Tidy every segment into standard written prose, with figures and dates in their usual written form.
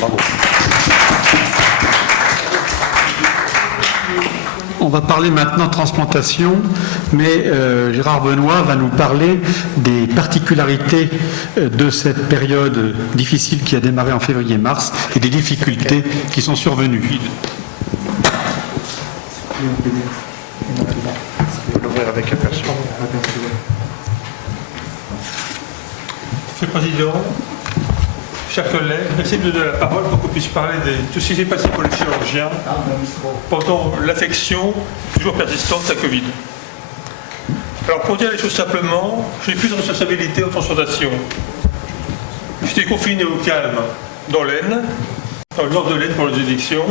Bravo. On va parler maintenant transplantation, mais Gérard Benoît va nous parler des particularités de cette période difficile qui a démarré en février-mars et des difficultés qui sont survenues. Avec aperçu. Monsieur le Président, chers collègues, merci de me donner la parole pour qu'on puisse parler de tout ce qui s'est passé pour les chirurgiens pendant l'affection toujours persistante de la Covid. Alors pour dire les choses simplement, j'ai plus de responsabilité en transplantation. J'étais confiné au calme dans l'Aisne, dans le nord de l'Aisne pour les élections,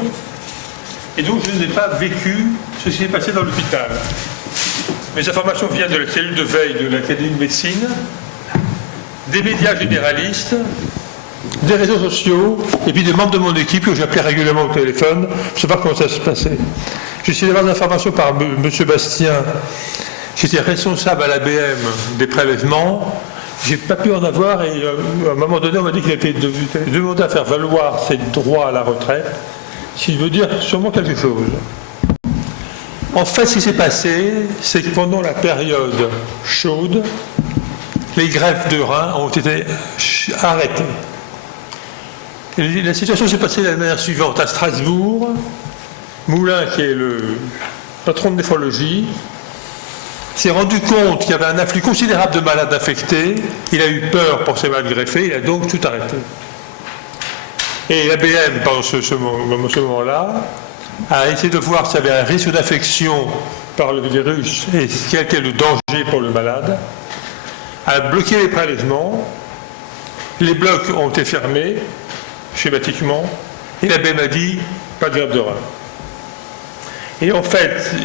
et donc je n'ai pas vécu ce qui s'est passé dans l'hôpital. Mes informations viennent de la cellule de veille de l'Académie de médecine, des médias généralistes, des réseaux sociaux, et puis des membres de mon équipe que j'appelais régulièrement au téléphone pour savoir comment ça se passait. J'ai essayé d'avoir des informations par M. Bastien, qui était responsable à l'ABM des prélèvements. J'ai pas pu en avoir et à un moment donné, on m'a dit qu'il avait demandé à faire valoir ses droits à la retraite, ce qui veut dire sûrement quelque chose. En fait, ce qui s'est passé, c'est que pendant la période chaude, les greffes de reins ont été arrêtées. Et la situation s'est passée de la manière suivante. À Strasbourg, Moulin, qui est le patron de néphrologie, s'est rendu compte qu'il y avait un afflux considérable de malades infectés. Il a eu peur pour ces malades greffés, il a donc tout arrêté. Et l'ABM, pendant ce moment-là, a essayé de voir s'il y avait un risque d'infection par le virus et quel était le danger pour le malade, a bloqué les prélèvements, les blocs ont été fermés, schématiquement, et l'ABM a dit pas de greffe de rein. Et en fait,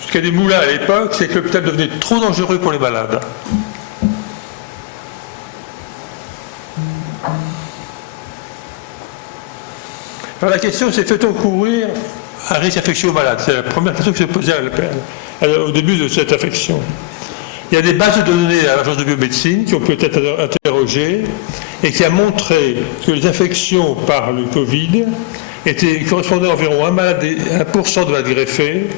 ce qu'il y a des moulins à l'époque, c'est que l'hôpital devenait trop dangereux pour les malades. Alors la question, c'est fait-on courir un risque infectieux aux malades? C'est la première question que je posée au début de cette affection. Il y a des bases de données à l'Agence de biomédecine qui ont pu être interrogées et qui a montré que les infections par le Covid correspondaient à environ 1% de malades greffés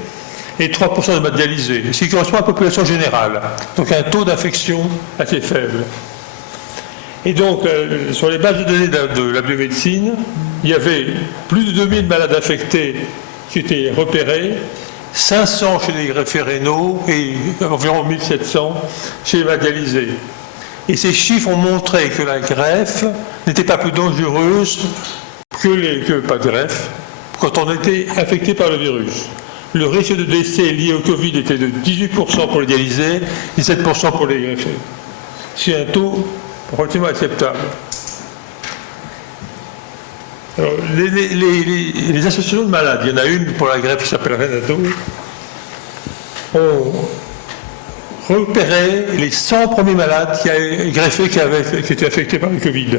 et 3% de malades dialysés, ce qui correspond à la population générale. Donc un taux d'infection assez faible. Et donc, sur les bases de données de la biomédecine, il y avait plus de 2000 malades infectés qui étaient repérés, 500 chez les greffés rénaux et environ 1700 chez les malades dialysés. Et ces chiffres ont montré que la greffe n'était pas plus dangereuse que pas de greffe quand on était affecté par le virus. Le risque de décès lié au Covid était de 18% pour les dialysés, 17% pour les greffés. C'est un taux relativement acceptable. Alors, les associations de malades, il y en a une pour la greffe qui s'appelle Renato, ont repéré les 100 premiers malades greffés qui étaient affectés par le Covid.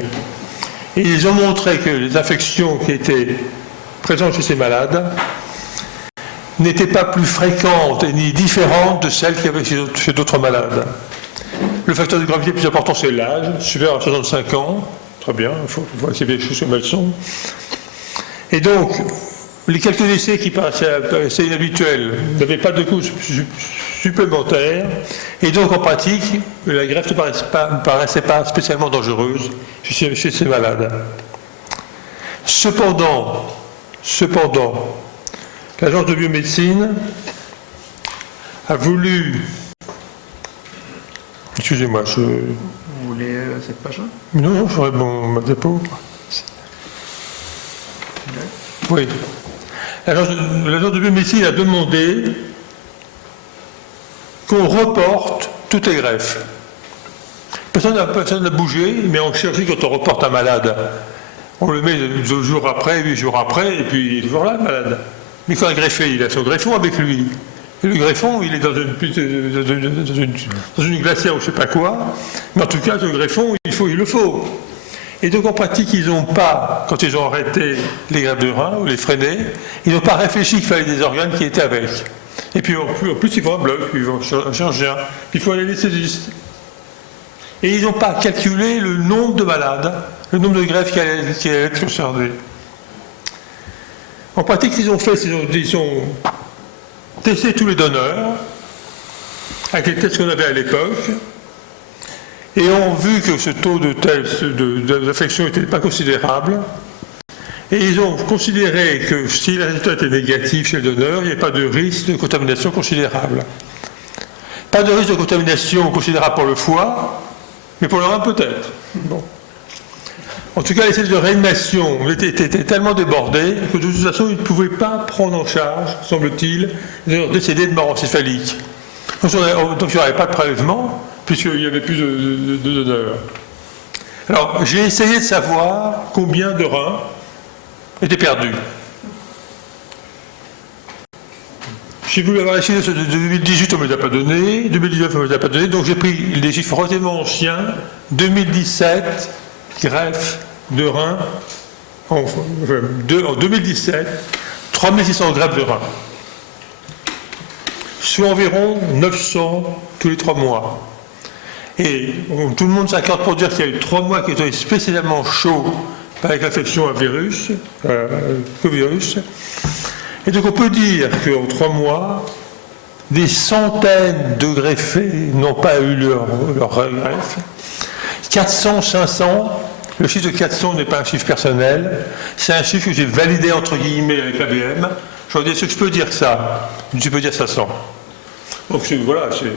Et ils ont montré que les infections qui étaient présentes chez ces malades n'étaient pas plus fréquentes ni différentes de celles qu'il y avait chez d'autres malades. Le facteur de gravité le plus important, c'est l'âge, supérieur à 65 ans. Très bien, il faut voir si les choses comme elles sont. Et donc, les quelques décès qui paraissaient inhabituels n'avaient pas de coûts supplémentaires. Et donc, en pratique, la greffe ne paraissait pas spécialement dangereuse chez ces malades. Cependant, l'Agence de biomédecine a voulu... Excusez-moi, Vous voulez cette page-là? Non, je ferai ma dépôt. Oui. L'Agence de biomédecine a demandé qu'on reporte toutes les greffes. Personne n'a bougé, mais en chirurgie, quand on reporte un malade, on le met 2 jours après, 8 jours après, et puis il est toujours là, le malade. Mais quand un greffé, il a son greffon avec lui. Et le greffon, il est dans une glacière ou je ne sais pas quoi, mais en tout cas, ce greffon, il le faut. Et donc, en pratique, ils n'ont pas, quand ils ont arrêté les greffes de rein, ou les freiné, ils n'ont pas réfléchi qu'il fallait des organes qui étaient avec. Et puis, en plus ils font un bloc, puis ils vont changer un, puis il faut aller laisser juste. Et ils n'ont pas calculé le nombre de malades le nombre de greffes qui allaient être concernées. En pratique, ce qu'ils ont fait, ils ont testé tous les donneurs, avec les tests qu'on avait à l'époque, et ont vu que ce taux d'infection n'était pas considérable. Et ils ont considéré que si le résultat était négatif chez le donneur, il n'y avait pas de risque de contamination considérable. Pas de risque de contamination considérable pour le foie, mais pour le rein peut-être. Bon. En tout cas, les centres de réanimation étaient tellement débordés que de toute façon, ils ne pouvaient pas prendre en charge, semble-t-il, les décédés de mort encéphalique. Donc il n'y aurait pas de prélèvement, puisqu'il n'y avait plus de donneurs. Alors, j'ai essayé de savoir combien de reins étaient perdus. J'ai voulu avoir les chiffres de 2018, on ne me les a pas donnés, 2019, on ne me les a pas donnés, donc j'ai pris des chiffres relativement anciens, 2017, greffe de reins, en 2017, 3600 greffes de reins, soit environ 900 tous les 3 mois. Et tout le monde s'accorde pour dire qu'il y a eu 3 mois qui étaient spécialement chauds avec l'infection à virus, co-virus. Et donc on peut dire qu'en 3 mois, des centaines de greffés n'ont pas eu leur greffe. 400, 500, le chiffre de 400 n'est pas un chiffre personnel, c'est un chiffre que j'ai validé entre guillemets avec l'ABM. Je leur dis, est-ce que je peux dire ça? Je peux dire 500. Donc voilà, c'est...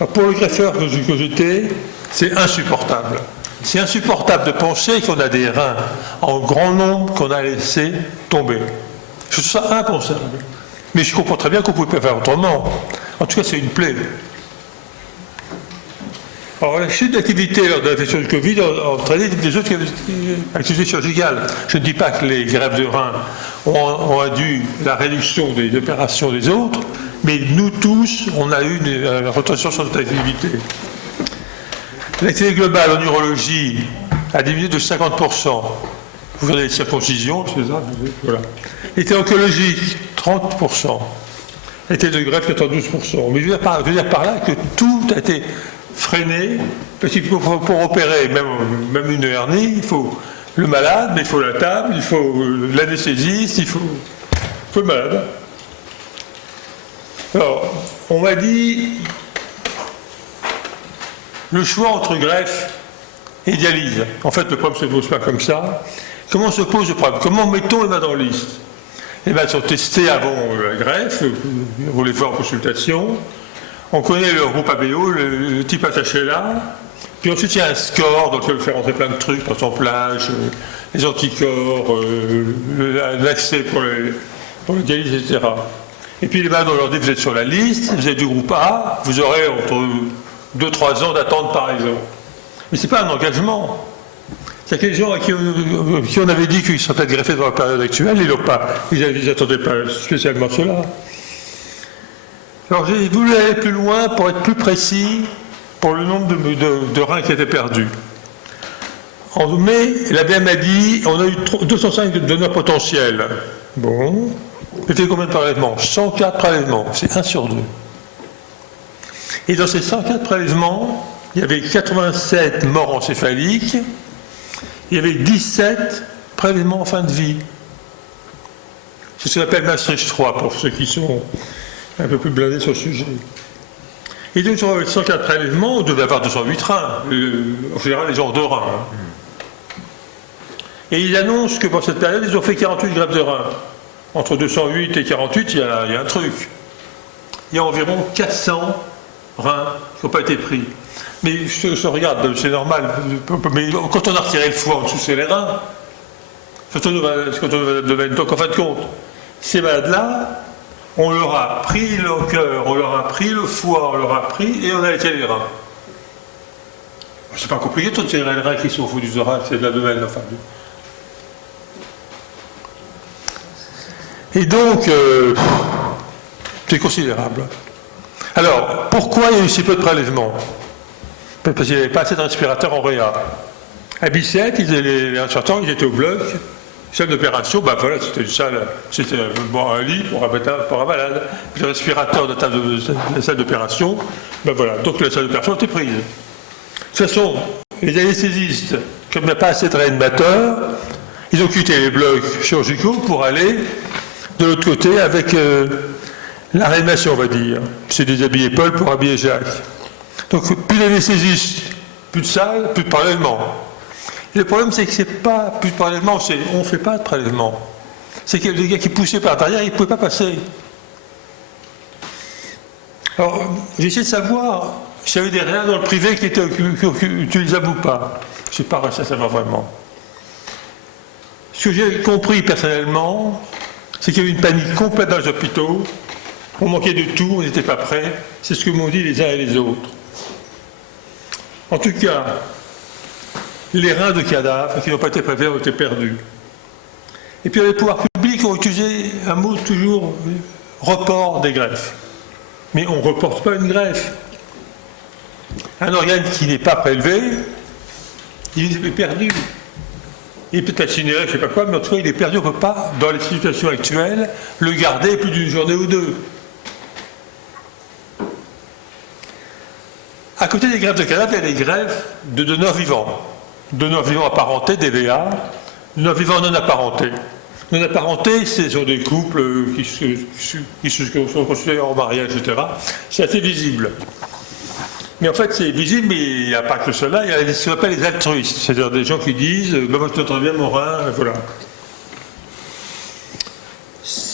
Alors, pour le greffeur que j'étais, c'est insupportable. C'est insupportable de penser qu'on a des reins en grand nombre qu'on a laissé tomber. Je trouve ça impensable. Mais je comprends très bien qu'on ne pouvait pas faire autrement. En tout cas, c'est une plaie. Alors, la chute d'activité lors de l'infection du Covid a entraîné des autres activités chirurgicales. Je ne dis pas que les greffes de reins ont induit la réduction des opérations des autres, mais nous tous, on a eu une retention sur notre activité. L'activité globale en urologie a diminué de 50%. Vous regardez les circoncisions, c'est ça, voilà. L'activité oncologique, 30%. L'activité de greffe, 92%. Mais je veux dire par là que tout a été freiné, parce qu'il faut pour opérer, même une hernie, il faut le malade, mais il faut la table, il faut l'anesthésiste, il faut le malade. Alors, on m'a dit le choix entre greffe et dialyse. En fait, le problème ne se pose pas comme ça. Comment se pose le problème? Comment mettons les mains dans la liste? Les mains sont testées avant la greffe, vous les voir en consultation. On connaît le groupe ABO, le type attaché là. Puis ensuite, il y a un score, donc il faut faire rentrer plein de trucs, par exemple l'âge, les anticorps, l'accès pour le dialyse, etc. Et puis les malades, on leur dit, vous êtes sur la liste, vous êtes du groupe A, vous aurez entre 2-3 ans d'attente par exemple. Mais ce n'est pas un engagement. C'est que les gens à qui on avait dit qu'ils seraient peut-être greffés dans la période actuelle, ils l'ont pas. Ils n'attendaient pas spécialement cela. Alors j'ai voulu aller plus loin pour être plus précis pour le nombre de reins qui étaient perdus. En mai, l'ABM a dit on a eu 205 donneurs potentiels. Bon. C'était combien de prélèvements? 104 prélèvements, c'est 1 sur 2. Et dans ces 104 prélèvements, il y avait 87 morts encéphaliques, il y avait 17 prélèvements en fin de vie. C'est ce qu'on appelle Maastricht 3 pour ceux qui sont un peu plus blindés sur le sujet. Et donc sur 104 prélèvements, on devait avoir 208 reins. En général, les gens ont 2 reins. Et ils annoncent que pour cette période, ils ont fait 48 greffes de reins. Entre 208 et 48, il y a un truc. Il y a environ 400 reins qui n'ont pas été pris. Mais je regarde, c'est normal. Mais quand on a retiré le foie en dessous, c'est les reins. Surtout quand on va dans le domaine. Donc en fin de compte, ces malades-là, on leur a pris le cœur, on leur a pris le foie, on leur a pris et on a étiré les reins. C'est pas compliqué de tirer les reins qui sont au fond du thorax, c'est de l'abdomen. Enfin. Et donc, c'est considérable. Alors, pourquoi il y a eu si peu de prélèvements? Parce qu'il n'y avait pas assez de respirateurs en réa. À Bicêtre, les respirateurs, ils étaient au bloc. Salle d'opération, ben voilà, c'était une salle, c'était un lit pour un malade. Puis le respirateur de la salle d'opération, ben voilà, donc la salle d'opération était prise. De toute façon, les anesthésistes, comme il n'y a pas assez de réanimateurs, ils ont quitté les blocs chirurgicaux pour aller de l'autre côté avec la réanimation, on va dire. C'est déshabiller Paul pour habiller Jacques. Donc, plus d'anesthésistes, plus de salles, plus de prélèvements. Le problème, c'est que c'est pas plus de prélèvements, c'est on ne fait pas de prélèvements. C'est que les gars qui poussaient par derrière, ils ne pouvaient pas passer. Alors, j'ai essayé de savoir s'il y avait des réels dans le privé qui étaient utilisables ou pas. Je n'ai pas réussi à savoir vraiment. Ce que j'ai compris personnellement, c'est qu'il y avait une panique complète dans les hôpitaux. On manquait de tout, on n'était pas prêts. C'est ce que m'ont dit les uns et les autres. En tout cas, les reins de cadavres qui n'ont pas été prévus ont été perdus. Et puis les pouvoirs publics ont utilisé un mot toujours report des greffes. Mais on ne reporte pas une greffe. Un organe qui n'est pas prélevé, il est perdu. Il peut être incinéré, je ne sais pas quoi, mais en tout cas, il est perdu. On ne peut pas, dans les situations actuelles, le garder plus d'une journée ou deux. À côté des greffes de cadavres, il y a les greffes de donneurs vivants. Donneurs vivants apparentés, DVA, donneurs vivants non apparentés. Non apparentés, ce sont des couples qui sont considérés en mariage, etc. C'est assez visible. Mais en fait, c'est visible, mais il n'y a pas que cela, il y a ce qu'on appelle les altruistes, c'est-à-dire des gens qui disent « moi, je te bien mon rein », voilà.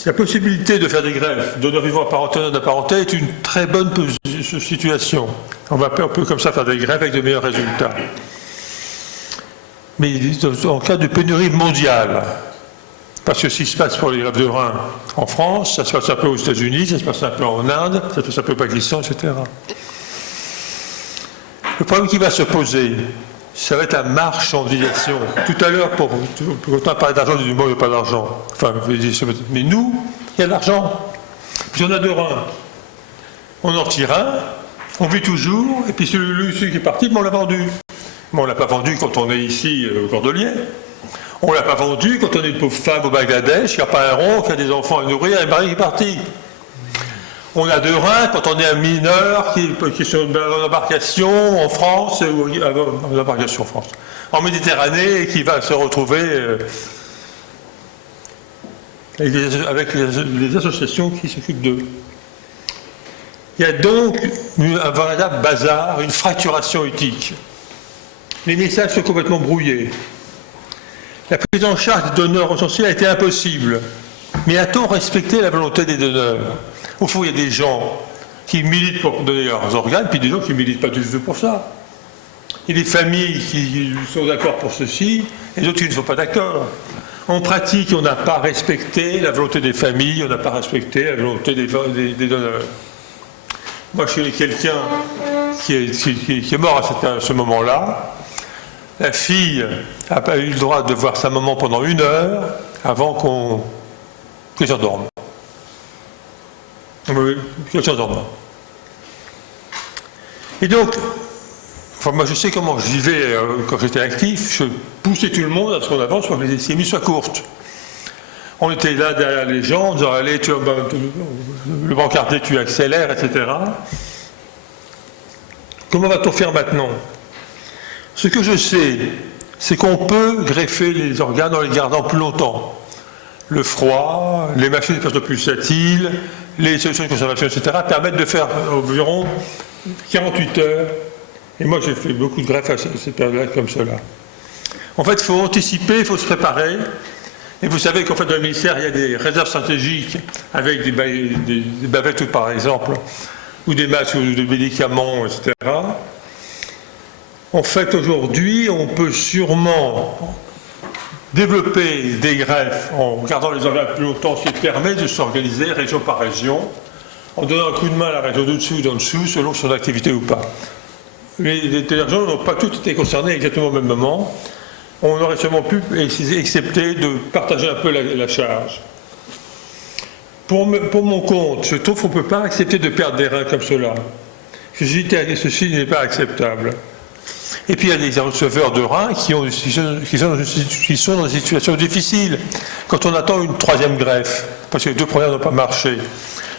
La possibilité de faire des greffes, donneurs vivants apparentés ou non apparentés, est une très bonne situation. On peut comme ça faire des greffes avec de meilleurs résultats. Mais en cas de pénurie mondiale, parce que ce qui se passe pour les greffes de rein en France, ça se passe un peu aux États-Unis, ça se passe un peu en Inde, ça se passe un peu au Pakistan, etc. Le problème qui va se poser, ça va être la marchandisation. Tout à l'heure, quand on parle d'argent, on dit bon, il n'y a pas d'argent. Enfin, mais nous, il y a de l'argent. Puis on a 2 reins. On en tire un, on vit toujours, et puis celui qui est parti, on l'a vendu. Mais on ne l'a pas vendu quand on est ici au Cordelier. On ne l'a pas vendu quand on est une pauvre femme au Bangladesh, qui n'a pas un rond, qui a des enfants à nourrir, et un mari qui est parti. On a 2 reins quand on est un mineur qui est sur une embarcation en France, ou en embarcation en France, en Méditerranée, et qui va se retrouver avec les associations qui s'occupent d'eux. Il y a donc un véritable bazar, une fracturation éthique. Les messages sont complètement brouillés. La prise en charge des donneurs recensés a été impossible. Mais a-t-on respecté la volonté des donneurs ? Au fond, il y a des gens qui militent pour donner leurs organes, puis des gens qui ne militent pas du tout pour ça. Il y a des familles qui sont d'accord pour ceci, et d'autres qui ne sont pas d'accord. En pratique, on n'a pas respecté la volonté des familles, on n'a pas respecté la volonté des donneurs. Moi, je suis quelqu'un qui est mort à ce moment-là. La fille n'a pas eu le droit de voir sa maman pendant 1 heure avant que j'endorme. Oui, que j'endorme. Et donc, moi je sais comment je vivais quand j'étais actif, je poussais tout le monde à ce qu'on avance pour que les séries soient courtes. On était là derrière les gens, on disait allez, le bancardier, tu accélères, etc. Comment va-t-on faire maintenant ? Ce que je sais, c'est qu'on peut greffer les organes en les gardant plus longtemps. Le froid, les machines de pulsatiles, les solutions de conservation, etc., permettent de faire environ 48 heures. Et moi, j'ai fait beaucoup de greffes à cette période-là comme cela. En fait, il faut anticiper, il faut se préparer. Et vous savez qu'en fait, dans le ministère, il y a des réserves stratégiques avec des bavettes, par exemple, ou des masques, ou des médicaments, etc. En fait, aujourd'hui, on peut sûrement développer des greffes en gardant les organes plus longtemps, ce qui permet de s'organiser région par région, en donnant un coup de main à la région de dessous ou d'en dessous, selon son activité ou pas. Les régions n'ont pas toutes été concernées exactement au même moment. On aurait sûrement pu accepter de partager un peu la charge. Pour mon compte, je trouve qu'on ne peut pas accepter de perdre des reins comme cela. Ceci n'est pas acceptable. Et puis il y a des receveurs de reins qui sont dans des situations difficiles. Quand on attend une 3e greffe, parce que les 2 premières n'ont pas marché.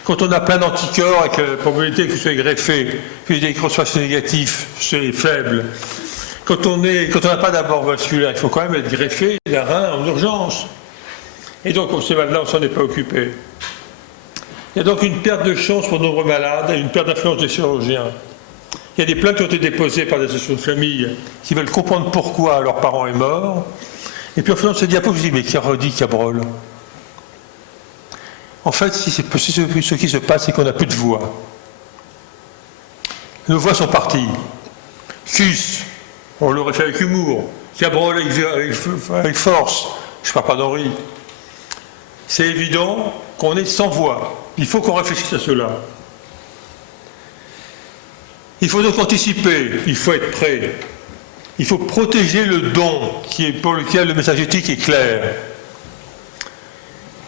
Quand on a plein d'anticorps avec la probabilité qu'ils soient greffés, puis des cross-faciaux négatifs, c'est faible. Quand on n'a pas d'abord vasculaire, il faut quand même être greffé d'un rein en urgence. Et donc, on sait maintenant, on s'en est pas occupé. Il y a donc une perte de chance pour de nombreux malades et une perte d'influence des chirurgiens. Il y a des plaintes qui ont été déposées par des associations de famille qui veulent comprendre pourquoi leur parent est mort. Et puis en faisant ce diapo, je me dis, mais qui a redit Cabrol? En fait, ce qui se passe, c'est qu'on n'a plus de voix. Nos voix sont parties. Cus, on l'aurait fait avec humour. Cabrol avec force. Je ne parle pas d'Henri. C'est évident qu'on est sans voix. Il faut qu'on réfléchisse à cela. Il faut donc anticiper, il faut être prêt. Il faut protéger le don pour lequel le message éthique est clair.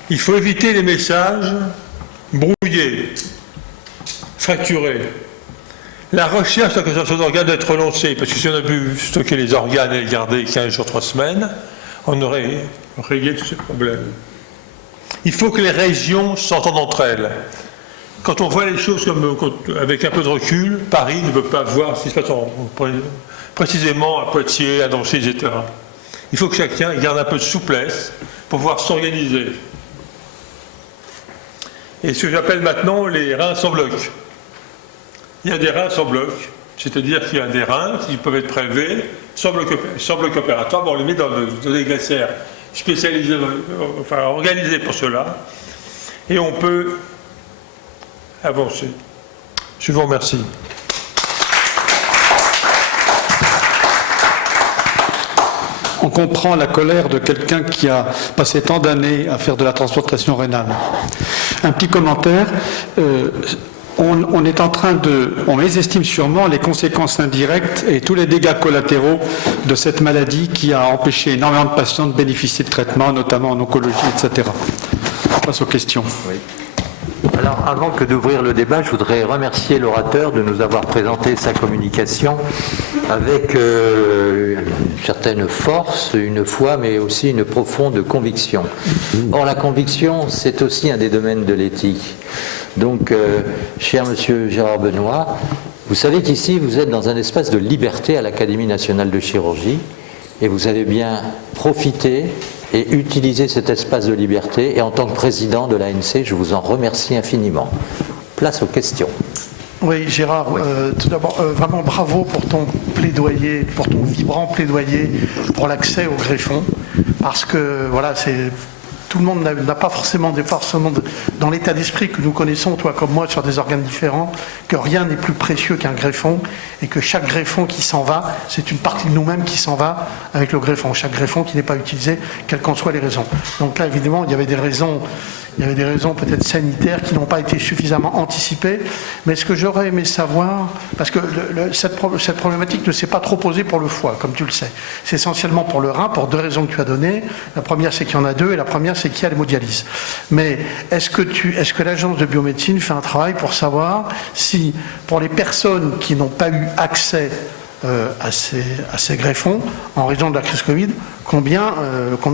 Il faut éviter les messages brouillés, fracturés. La recherche de la conservation d'organes doit être relancée, parce que si on a pu stocker les organes et les garder 15 jours, 3 semaines, on aurait réglé tous ces problèmes. Il faut que les régions s'entendent entre elles. Quand on voit les choses avec un peu de recul, Paris ne peut pas voir ce qui se passe précisément à Poitiers, à Nancy, etc. Il faut que chacun garde un peu de souplesse pour pouvoir s'organiser. Et ce que j'appelle maintenant les reins sans bloc. Il y a des reins sans bloc, c'est-à-dire qu'il y a des reins qui peuvent être prélevés sans bloc opératoire. Bon, on les met dans des glacières spécialisées, enfin organisées pour cela, et on peut avancer. Je vous remercie. On comprend la colère de quelqu'un qui a passé tant d'années à faire de la transplantation rénale. Un petit commentaire. On est en train on mésestime sûrement les conséquences indirectes et tous les dégâts collatéraux de cette maladie qui a empêché énormément de patients de bénéficier de traitements, notamment en oncologie, etc. On passe aux questions. Oui. Alors, avant que d'ouvrir le débat, je voudrais remercier l'orateur de nous avoir présenté sa communication avec une certaine force, une foi, mais aussi une profonde conviction. Or, la conviction, c'est aussi un des domaines de l'éthique. Donc, cher monsieur Gérard Benoît, vous savez qu'ici, vous êtes dans un espace de liberté à l'Académie nationale de chirurgie, et vous avez bien profité et utilisé cet espace de liberté, et en tant que président de l'ANC, je vous en remercie infiniment. Place aux questions. Oui, Gérard, oui. Tout d'abord, vraiment bravo pour ton plaidoyer, pour ton vibrant plaidoyer pour l'accès au greffon, parce que voilà, tout le monde n'a pas forcément dans l'état d'esprit que nous connaissons, toi comme moi, sur des organes différents, que rien n'est plus précieux qu'un greffon, et que chaque greffon qui s'en va, c'est une partie de nous-mêmes qui s'en va avec le greffon. Chaque greffon qui n'est pas utilisé, quelles qu'en soient les raisons. Donc là, évidemment, il y avait des raisons peut-être sanitaires qui n'ont pas été suffisamment anticipées. Mais ce que j'aurais aimé savoir, parce que cette problématique ne s'est pas trop posée pour le foie, comme tu le sais. C'est essentiellement pour le rein, pour deux raisons que tu as données. La première, c'est qu'il y en a deux, et la première, c'est qu'il y a l'hémodialyse. Mais est-ce que l'agence de biomédecine fait un travail pour savoir si, pour les personnes qui n'ont pas eu accès à ces greffons, en raison de la crise Covid, combien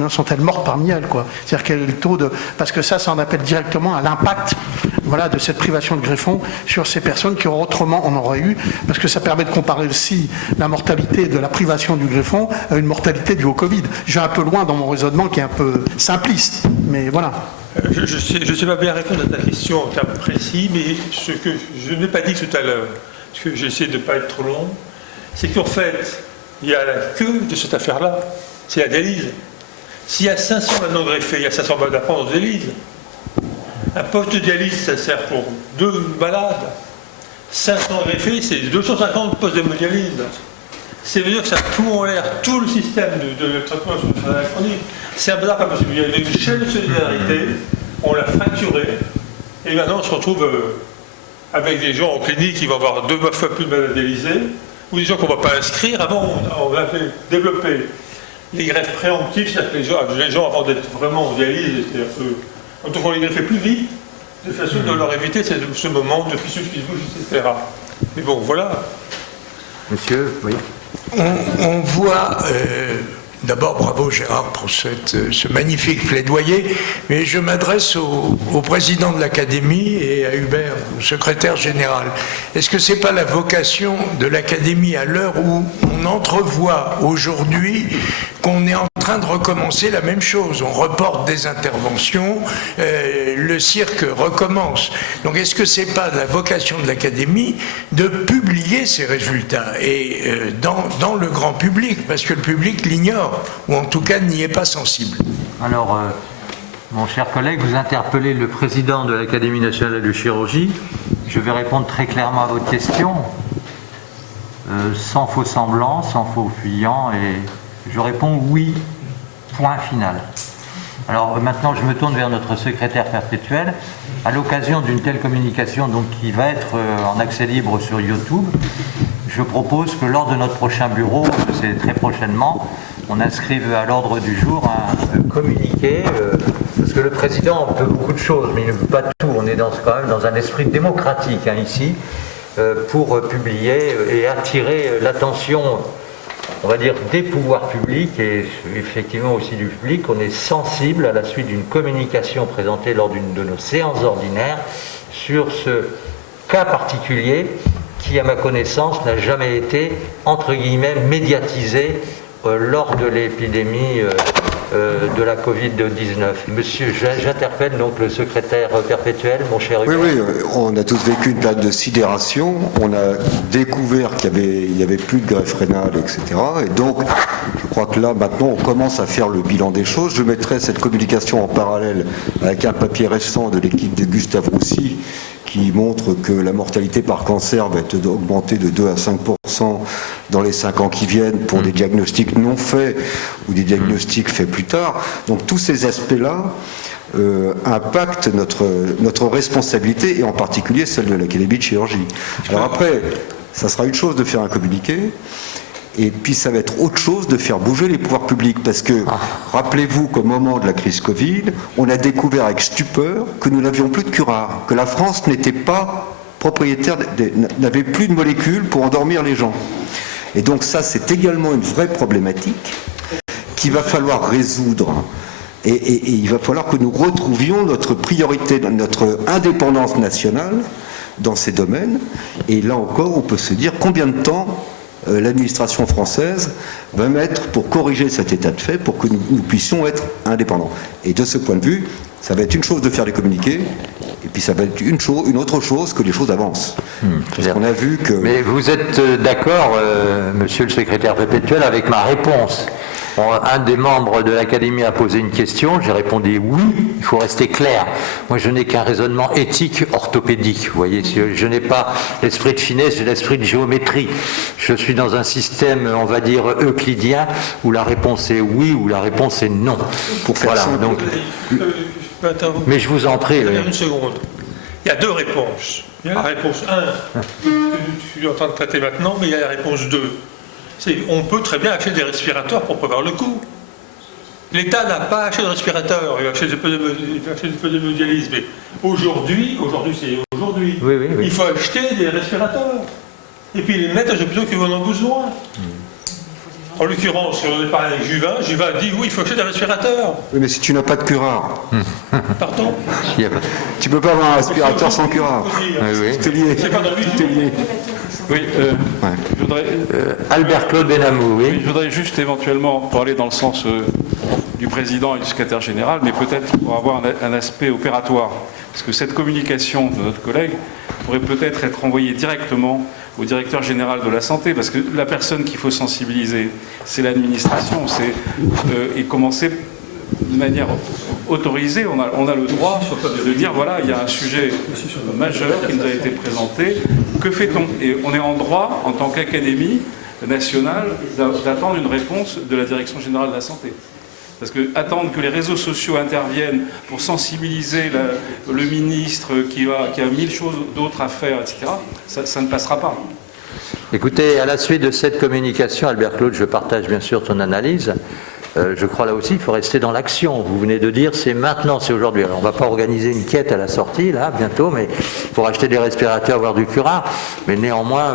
sont-elles mortes parmi elles, quoi. C'est-à-dire quel est le taux de... Parce que ça en appelle directement à l'impact, voilà, de cette privation de greffons sur ces personnes qui autrement en auraient eu, parce que ça permet de comparer aussi la mortalité de la privation du greffon à une mortalité due au Covid. Je vais un peu loin dans mon raisonnement qui est un peu simpliste, mais voilà. Je ne sais pas bien répondre à ta question en termes précis, mais ce que je n'ai pas dit tout à l'heure, parce que j'essaie de ne pas être trop long, c'est qu'en fait, il y a la queue de cette affaire-là, c'est la dialyse. S'il y a 500 maintenant greffés, il y a 500 balles à prendre en dialyse. Un poste de dialyse, ça sert pour 2 malades. 500 greffés, c'est 250 postes de dialyse. Ça veut dire que ça fout en l'air tout le système de traitement sur le travail chronique. C'est un bazar pas possible. Il y avait une chaîne de solidarité, on l'a fracturée, et maintenant on se retrouve avec des gens en clinique qui vont avoir 2 fois plus de malades dialysés, ou des gens qu'on ne va pas inscrire. Avant, on a fait développer les greffes préemptives, c'est-à-dire que les gens avant d'être vraiment en dialyse, étaient un peu... Donc on les greffait plus vite, de façon de leur éviter ce moment de fissure qui se bouge, etc. Mais bon, voilà. Monsieur, oui. On voit D'abord, bravo Gérard pour ce magnifique plaidoyer, mais je m'adresse au président de l'Académie et à Hubert, au secrétaire général. Est-ce que ce n'est pas la vocation de l'Académie à l'heure où on entrevoit aujourd'hui qu'on est en train de recommencer la même chose? On reporte des interventions, le cirque recommence. Donc est-ce que ce n'est pas la vocation de l'Académie de publier ces résultats et dans le grand public, parce que le public l'ignore, ou en tout cas n'y est pas sensible? Alors, mon cher collègue, vous interpellez le président de l'Académie nationale de chirurgie. Je vais répondre très clairement à votre question, sans faux semblant, sans faux fuyant, et je réponds oui, point final. Alors maintenant, je me tourne vers notre secrétaire perpétuel. À l'occasion d'une telle communication, donc, qui va être en accès libre sur YouTube, je propose que lors de notre prochain bureau, c'est très prochainement, on inscrive à l'ordre du jour un communiqué, parce que le président peut beaucoup de choses, mais il ne peut pas tout. On est quand même dans un esprit démocratique ici, pour publier et attirer l'attention, on va dire, des pouvoirs publics et effectivement aussi du public. On est sensible à la suite d'une communication présentée lors d'une de nos séances ordinaires sur ce cas particulier qui, à ma connaissance, n'a jamais été, entre guillemets, médiatisé lors de l'épidémie de la Covid-19. Monsieur, j'interpelle donc le secrétaire perpétuel, mon cher Hubert. Oui, on a tous vécu une période de sidération. On a découvert qu'il n'y avait plus de greffe rénale, etc. Et donc, je crois que là, maintenant, on commence à faire le bilan des choses. Je mettrai cette communication en parallèle avec un papier récent de l'équipe de Gustave Roussy qui montre que la mortalité par cancer va être augmentée de 2 à 5% dans les 5 ans qui viennent pour des diagnostics non faits ou des diagnostics faits plus tard. Donc tous ces aspects-là impactent notre responsabilité et en particulier celle de l'Académie de chirurgie. Alors après, ça sera une chose de faire un communiqué, et puis ça va être autre chose de faire bouger les pouvoirs publics, parce que rappelez-vous qu'au moment de la crise Covid, on a découvert avec stupeur que nous n'avions plus de curare, que la France n'était pas propriétaire, n'avait plus de molécules pour endormir les gens. Et donc ça, c'est également une vraie problématique qu'il va falloir résoudre. Et il va falloir que nous retrouvions notre priorité, notre indépendance nationale dans ces domaines. Et là encore, on peut se dire combien de temps l'administration française va mettre pour corriger cet état de fait, pour que nous puissions être indépendants. Et de ce point de vue, ça va être une chose de faire les communiqués, et puis ça va être une autre chose que les choses avancent. Parce qu'on a vu que... Mais vous êtes d'accord, monsieur le secrétaire perpétuel, avec ma réponse? Un des membres de l'Académie a posé une question, j'ai répondu oui, il faut rester clair. Moi, je n'ai qu'un raisonnement éthique orthopédique. Vous voyez, je n'ai pas l'esprit de finesse, j'ai l'esprit de géométrie. Je suis dans un système, on va dire, euclidien, où la réponse est oui ou la réponse est non. Pour faire voilà, simple. donc, mais je vous en prie. Une seconde. Il y a deux réponses. Il y a la réponse 1, que je suis en train de traiter maintenant, mais il y a la réponse 2. On peut très bien acheter des respirateurs pour prévoir le coût. L'État n'a pas acheté de respirateurs, il va acheter des pneumodialyses, mais aujourd'hui, Oui. il faut acheter des respirateurs. Et puis les mettre aux hôpitaux qui en ont besoin. En l'occurrence, on est parlé avec Juvin dit oui, il faut acheter des respirateurs. Oui, mais si tu n'as pas de curare, Pardon? tu ne peux pas avoir un respirateur sans curare. Tout est lié. C'est pas dans le Tout est lié. Oui, je voudrais, Albert-Claude Benamou, oui. je voudrais juste éventuellement parler dans le sens du président et du secrétaire général, mais peut-être pour avoir un aspect opératoire. Parce que cette communication de notre collègue pourrait peut-être être envoyée directement au directeur général de la santé, parce que la personne qu'il faut sensibiliser, c'est l'administration, et commencer de manière autorisée, on a le droit de dire voilà, il y a un sujet majeur qui nous a été présenté, que fait-on? Et on est en droit, en tant qu'Académie nationale, d'attendre une réponse de la Direction générale de la santé. Parce que attendre que les réseaux sociaux interviennent pour sensibiliser le ministre qui a 1000 choses d'autres à faire, etc., ça ne passera pas. Écoutez, à la suite de cette communication, Albert-Claude, je partage bien sûr ton analyse. je crois là aussi, il faut rester dans l'action. Vous venez de dire, c'est maintenant, c'est aujourd'hui. Alors, on ne va pas organiser une quête à la sortie, là, bientôt, mais pour acheter des respirateurs, voire du curare. Mais néanmoins,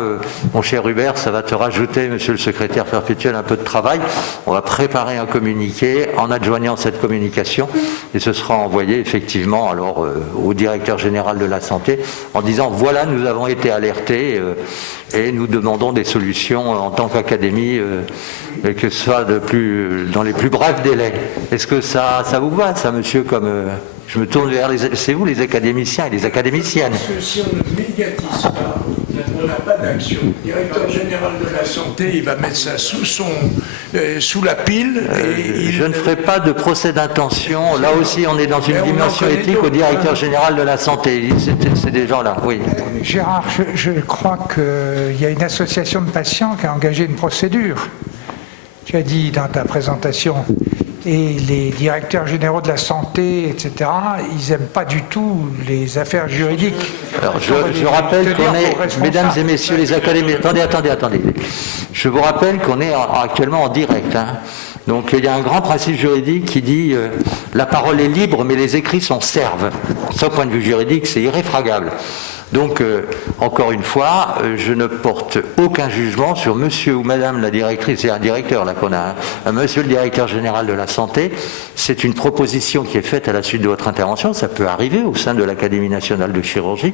mon cher Hubert, ça va te rajouter, monsieur le secrétaire perpétuel, un peu de travail. On va préparer un communiqué en adjoignant cette communication, et ce sera envoyé effectivement alors au directeur général de la santé en disant, voilà, nous avons été alertés et nous demandons des solutions en tant qu'académie, et que ce soit dans les plus brefs délais. Est-ce que ça vous va, ça, monsieur, comme... je me tourne vers c'est vous, les académiciens et les académiciennes. Parce que si on ne médiatise pas, on n'a pas d'action. Le directeur général de la santé, il va mettre ça sous la pile. Et je ne ferai pas de procès d'intention. Là aussi, on est dans une dimension éthique au directeur général de la santé. C'est des gens-là, oui. Gérard, je crois qu'il y a une association de patients qui a engagé une procédure. Tu as dit dans ta présentation. Et les directeurs généraux de la santé, etc., ils n'aiment pas du tout les affaires juridiques. Alors, je rappelle qu'on est, mesdames et messieurs les académiques, attendez. Je vous rappelle qu'on est actuellement en direct. Donc il y a un grand principe juridique qui dit la parole est libre, mais les écrits s'en servent. Ça, au point de vue juridique, c'est irréfragable. Donc, encore une fois, je ne porte aucun jugement sur monsieur ou madame la directrice, c'est un directeur là qu'on a, monsieur le directeur général de la santé. C'est une proposition qui est faite à la suite de votre intervention, ça peut arriver au sein de l'Académie nationale de chirurgie.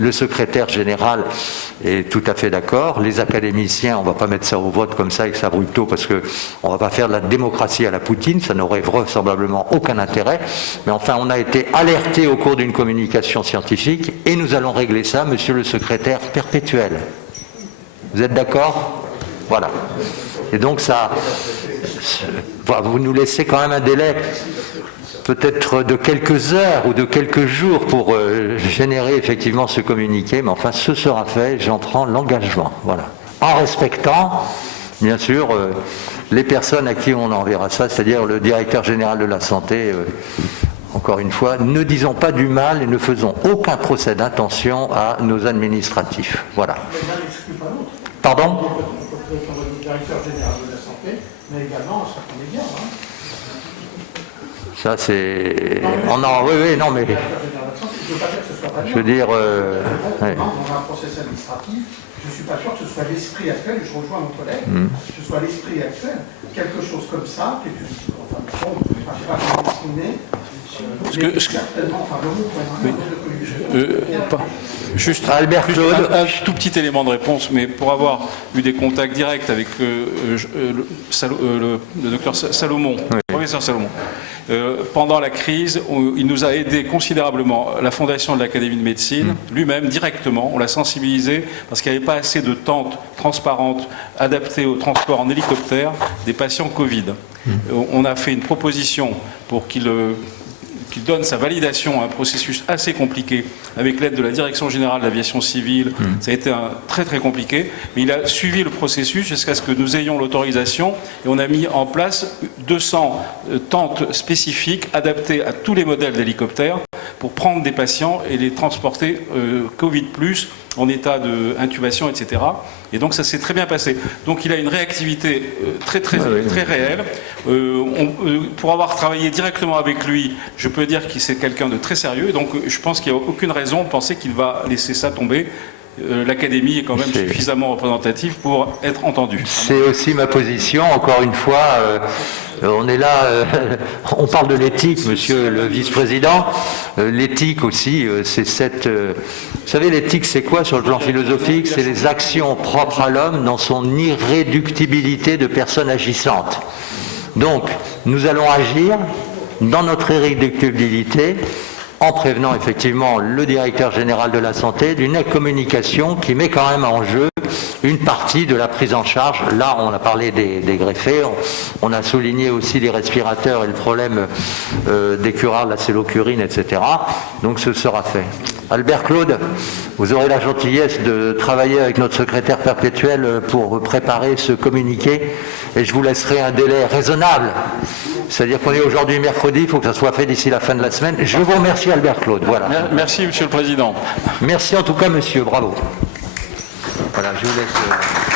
Le secrétaire général est tout à fait d'accord. Les académiciens, on ne va pas mettre ça au vote comme ça, avec ça brutto, parce qu'on ne va pas faire de la démocratie à la Poutine, ça n'aurait vraisemblablement aucun intérêt. Mais enfin, on a été alerté au cours d'une communication scientifique et nous allons régler ça, monsieur le secrétaire perpétuel. Vous êtes d'accord? Voilà. Et donc ça, vous nous laissez quand même un délai peut-être de quelques heures ou de quelques jours pour générer effectivement ce communiqué, mais enfin ce sera fait, j'en prends l'engagement. Voilà. En respectant, bien sûr, les personnes à qui on enverra ça, c'est-à-dire le directeur général de la santé. Encore une fois, ne disons pas du mal et ne faisons aucun procès d'intention à nos administratifs. Voilà. Pardon ? Le directeur général de la santé, mais également un certain média. Ça, c'est... Oui, non, mais... Je veux dire... Dans un process administratif, je ne suis pas sûr que ce soit l'esprit actuel, je rejoins mon collègue, que ce soit l'esprit actuel, quelque chose comme ça, je ne sais pas comment dessiner. Juste Albert Claude. un tout petit élément de réponse, mais pour avoir eu des contacts directs avec le docteur Salomon, le professeur Salomon, pendant la crise, il nous a aidé considérablement. La fondation de l'Académie de médecine, lui-même, directement, on l'a sensibilisé parce qu'il n'y avait pas assez de tentes transparentes adaptées au transport en hélicoptère des patients Covid. On a fait une proposition pour qu'il donne sa validation à un processus assez compliqué avec l'aide de la Direction générale de l'aviation civile. Ça a été très très compliqué, mais il a suivi le processus jusqu'à ce que nous ayons l'autorisation et on a mis en place 200 tentes spécifiques adaptées à tous les modèles d'hélicoptères pour prendre des patients et les transporter Covid+, en état d'intubation, etc. Et donc ça s'est très bien passé. Donc il a une réactivité très réelle. Pour avoir travaillé directement avec lui, je peux dire qu'il c'est quelqu'un de très sérieux. Et donc je pense qu'il n'y a aucune raison de penser qu'il va laisser ça tomber. L'Académie est quand même suffisamment représentative pour être entendue. C'est aussi ma position. Encore une fois, on est là, on parle de l'éthique, monsieur le vice-président. L'éthique aussi, c'est cette... vous savez, l'éthique, c'est quoi sur le plan philosophique? C'est les actions propres à l'homme dans son irréductibilité de personne agissante. Donc, nous allons agir dans notre irréductibilité en prévenant effectivement le directeur général de la santé d'une communication qui met quand même en jeu une partie de la prise en charge. Là, on a parlé des greffés, on a souligné aussi les respirateurs et le problème des curares, la cellocurine, etc. Donc ce sera fait. Albert Claude, vous aurez la gentillesse de travailler avec notre secrétaire perpétuel pour préparer ce communiqué et je vous laisserai un délai raisonnable. C'est-à-dire qu'on est aujourd'hui mercredi, il faut que ça soit fait d'ici la fin de la semaine. Je vous remercie Albert Claude. Voilà. Merci Monsieur le Président. Merci en tout cas monsieur, bravo. Voilà, je vous laisse...